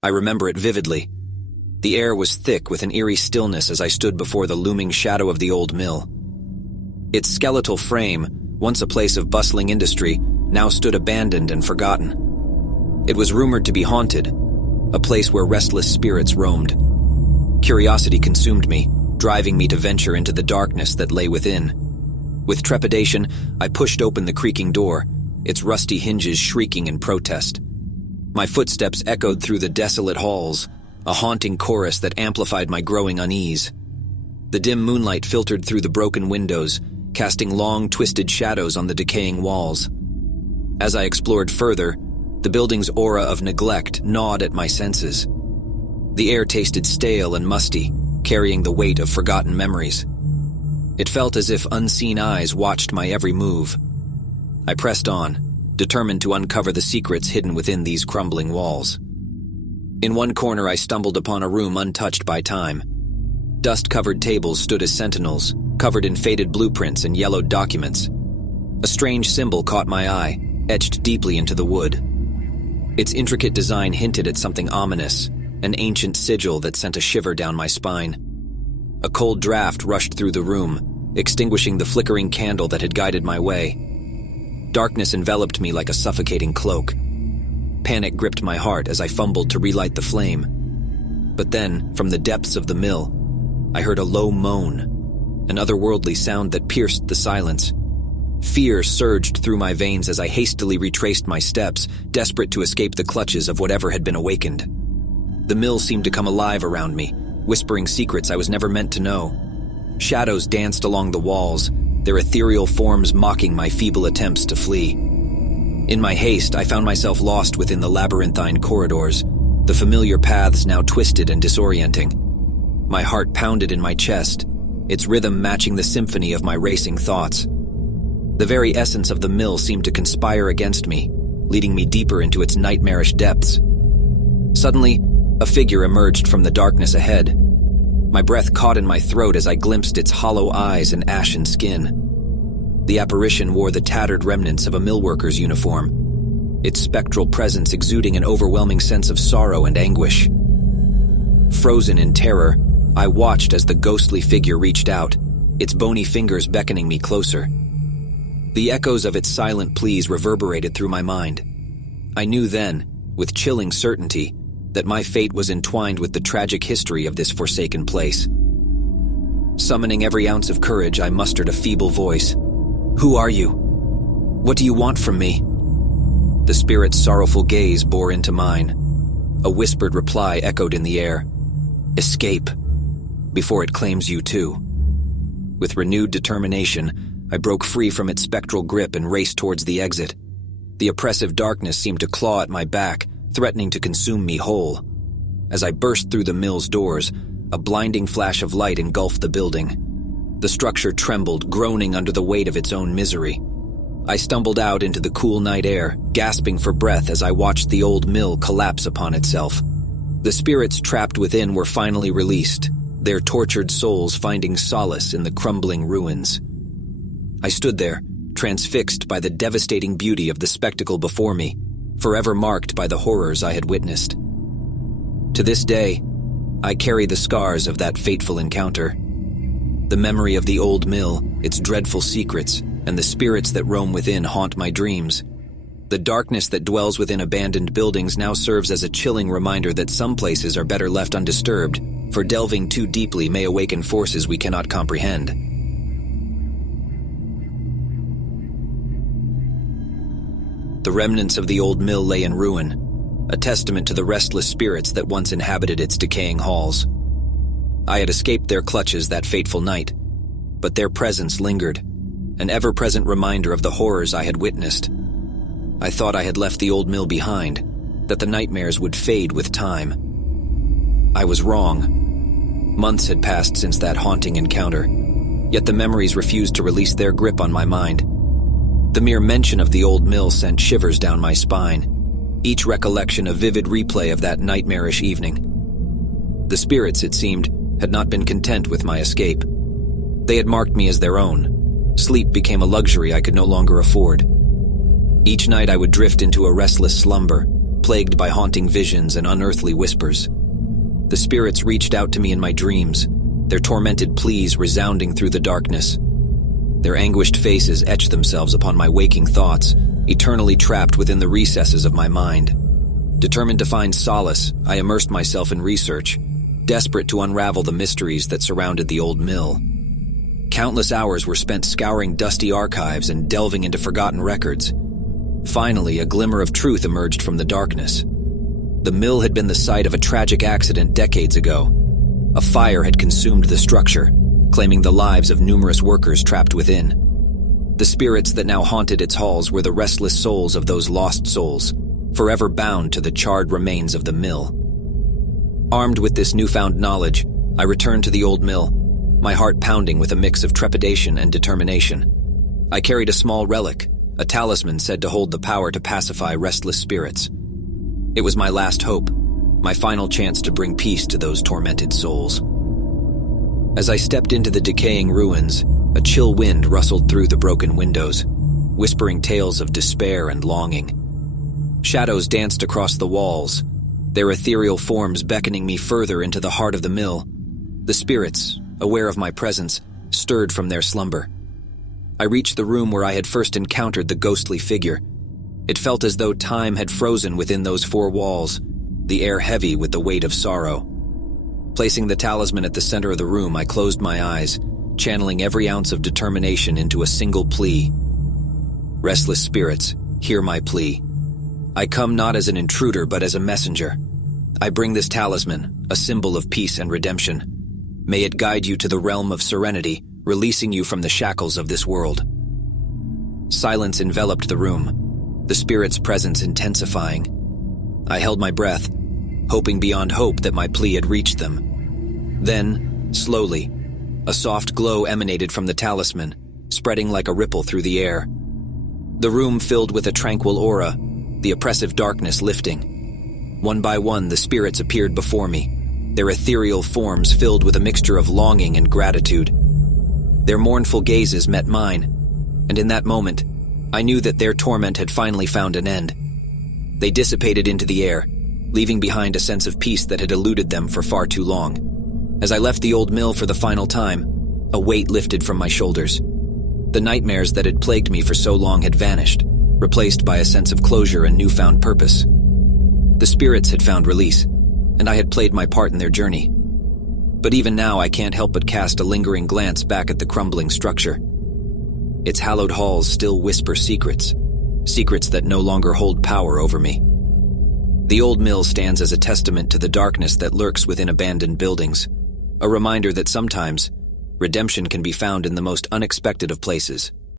I remember it vividly. The air was thick with an eerie stillness as I stood before the looming shadow of the old mill. Its skeletal frame, once a place of bustling industry, now stood abandoned and forgotten. It was rumored to be haunted, a place where restless spirits roamed. Curiosity consumed me, driving me to venture into the darkness that lay within. With trepidation, I pushed open the creaking door, its rusty hinges shrieking in protest. My footsteps echoed through the desolate halls, a haunting chorus that amplified my growing unease. The dim moonlight filtered through the broken windows, casting long, twisted shadows on the decaying walls. As I explored further, the building's aura of neglect gnawed at my senses. The air tasted stale and musty, carrying the weight of forgotten memories. It felt as if unseen eyes watched my every move. I pressed on, determined to uncover the secrets hidden within these crumbling walls. In one corner I stumbled upon a room untouched by time. Dust-covered tables stood as sentinels, covered in faded blueprints and yellowed documents. A strange symbol caught my eye, etched deeply into the wood. Its intricate design hinted at something ominous, an ancient sigil that sent a shiver down my spine. A cold draft rushed through the room, extinguishing the flickering candle that had guided my way. Darkness enveloped me like a suffocating cloak. Panic gripped my heart as I fumbled to relight the flame. But then, from the depths of the mill, I heard a low moan, an otherworldly sound that pierced the silence. Fear surged through my veins as I hastily retraced my steps, desperate to escape the clutches of whatever had been awakened. The mill seemed to come alive around me, whispering secrets I was never meant to know. Shadows danced along the walls, their ethereal forms mocking my feeble attempts to flee. In my haste, I found myself lost within the labyrinthine corridors, the familiar paths now twisted and disorienting. My heart pounded in my chest, its rhythm matching the symphony of my racing thoughts. The very essence of the mill seemed to conspire against me, leading me deeper into its nightmarish depths. Suddenly, a figure emerged from the darkness ahead. My breath caught in my throat as I glimpsed its hollow eyes and ashen skin. The apparition wore the tattered remnants of a millworker's uniform, its spectral presence exuding an overwhelming sense of sorrow and anguish. Frozen in terror, I watched as the ghostly figure reached out, its bony fingers beckoning me closer. The echoes of its silent pleas reverberated through my mind. I knew then, with chilling certainty, that my fate was entwined with the tragic history of this forsaken place. Summoning every ounce of courage, I mustered a feeble voice. "Who are you? What do you want from me?" The spirit's sorrowful gaze bore into mine. A whispered reply echoed in the air. "Escape, before it claims you too." With renewed determination, I broke free from its spectral grip and raced towards the exit. The oppressive darkness seemed to claw at my back, threatening to consume me whole. As I burst through the mill's doors, a blinding flash of light engulfed the building. The structure trembled, groaning under the weight of its own misery. I stumbled out into the cool night air, gasping for breath as I watched the old mill collapse upon itself. The spirits trapped within were finally released, their tortured souls finding solace in the crumbling ruins. I stood there, transfixed by the devastating beauty of the spectacle before me, forever marked by the horrors I had witnessed. To this day, I carry the scars of that fateful encounter. The memory of the old mill, its dreadful secrets, and the spirits that roam within haunt my dreams. The darkness that dwells within abandoned buildings now serves as a chilling reminder that some places are better left undisturbed, for delving too deeply may awaken forces we cannot comprehend. The remnants of the old mill lay in ruin, a testament to the restless spirits that once inhabited its decaying halls. I had escaped their clutches that fateful night, but their presence lingered, an ever-present reminder of the horrors I had witnessed. I thought I had left the old mill behind, that the nightmares would fade with time. I was wrong. Months had passed since that haunting encounter, yet the memories refused to release their grip on my mind. The mere mention of the old mill sent shivers down my spine, each recollection a vivid replay of that nightmarish evening. The spirits, it seemed, had not been content with my escape. They had marked me as their own. Sleep became a luxury I could no longer afford. Each night I would drift into a restless slumber, plagued by haunting visions and unearthly whispers. The spirits reached out to me in my dreams, their tormented pleas resounding through the darkness. Their anguished faces etched themselves upon my waking thoughts, eternally trapped within the recesses of my mind. Determined to find solace, I immersed myself in research, desperate to unravel the mysteries that surrounded the old mill. Countless hours were spent scouring dusty archives and delving into forgotten records. Finally, a glimmer of truth emerged from the darkness. The mill had been the site of a tragic accident decades ago. A fire had consumed the structure, claiming the lives of numerous workers trapped within. The spirits that now haunted its halls were the restless souls of those lost souls, forever bound to the charred remains of the mill. Armed with this newfound knowledge, I returned to the old mill, my heart pounding with a mix of trepidation and determination. I carried a small relic, a talisman said to hold the power to pacify restless spirits. It was my last hope, my final chance to bring peace to those tormented souls. As I stepped into the decaying ruins, a chill wind rustled through the broken windows, whispering tales of despair and longing. Shadows danced across the walls, their ethereal forms beckoning me further into the heart of the mill. The spirits, aware of my presence, stirred from their slumber. I reached the room where I had first encountered the ghostly figure. It felt as though time had frozen within those four walls, the air heavy with the weight of sorrow. Placing the talisman at the center of the room, I closed my eyes, channeling every ounce of determination into a single plea. Restless spirits, hear my plea. I come not as an intruder, but as a messenger. I bring this talisman, a symbol of peace and redemption. May it guide you to the realm of serenity, releasing you from the shackles of this world. Silence enveloped the room, the spirit's presence intensifying. I held my breath, hoping beyond hope that my plea had reached them. Then, slowly, a soft glow emanated from the talisman, spreading like a ripple through the air. The room filled with a tranquil aura, the oppressive darkness lifting. One by one, the spirits appeared before me, their ethereal forms filled with a mixture of longing and gratitude. Their mournful gazes met mine, and in that moment, I knew that their torment had finally found an end. They dissipated into the air, leaving behind a sense of peace that had eluded them for far too long. As I left the old mill for the final time, a weight lifted from my shoulders. The nightmares that had plagued me for so long had vanished, replaced by a sense of closure and newfound purpose. The spirits had found release, and I had played my part in their journey. But even now I can't help but cast a lingering glance back at the crumbling structure. Its hallowed halls still whisper secrets that no longer hold power over me. The old mill stands as a testament to the darkness that lurks within abandoned buildings, a reminder that sometimes redemption can be found in the most unexpected of places.